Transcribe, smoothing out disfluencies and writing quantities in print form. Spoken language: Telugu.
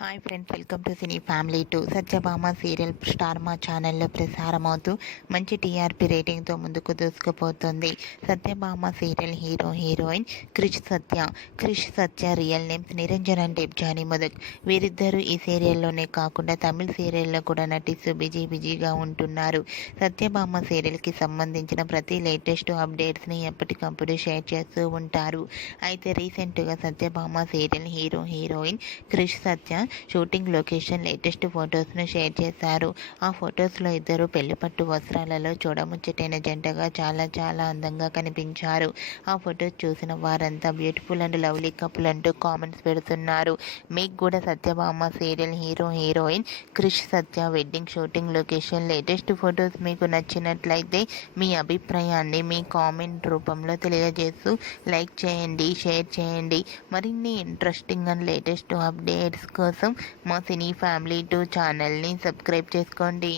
Hi friends, welcome to cine family 2. Satyabhama serial star Maa ఛానల్లో ప్రసారమవుతూ మంచి టీఆర్పీ రేటింగ్తో ముందుకు దూసుకుపోతుంది. Satyabhama serial hero heroine Krish Satya real names Niranjan and Debjani Modak. వీరిద్దరూ ఈ సీరియల్లోనే కాకుండా తమిళ సీరియల్లో కూడా నటిస్తూ బిజీగా ఉంటున్నారు. సత్యభామ సీరియల్కి సంబంధించిన ప్రతి లేటెస్ట్ అప్డేట్స్ని ఎప్పటికప్పుడు షేర్ చేస్తూ ఉంటారు. అయితే రీసెంట్గా Satyabhama serial hero heroine Krish Satya shooting location latest ఫొటోస్ను షేర్ చేశారు. ఆ ఫొటోస్లో ఇద్దరు పెళ్లిపట్టు వస్త్రాలలో చూడముచ్చటైన జంటగా చాలా అందంగా కనిపించారు. ఆ ఫొటోస్ చూసిన వారంతా బ్యూటిఫుల్ అండ్ లవ్లీ కపుల్ అంటూ కామెంట్స్ పెడుతున్నారు. మీకు కూడా Satyabhama serial hero heroine Krish Satya wedding shooting location latest photos మీకు నచ్చినట్లయితే మీ అభిప్రాయాన్ని మీ కామెంట్ రూపంలో తెలియజేస్తూ లైక్ చేయండి, షేర్ చేయండి. మరిన్ని ఇంట్రెస్టింగ్ అండ్ లేటెస్ట్ అప్డేట్స్ కోసం మా సినీ ఫ్యామిలీ 2 ఛానల్ని సబ్స్క్రైబ్ చేసుకోండి.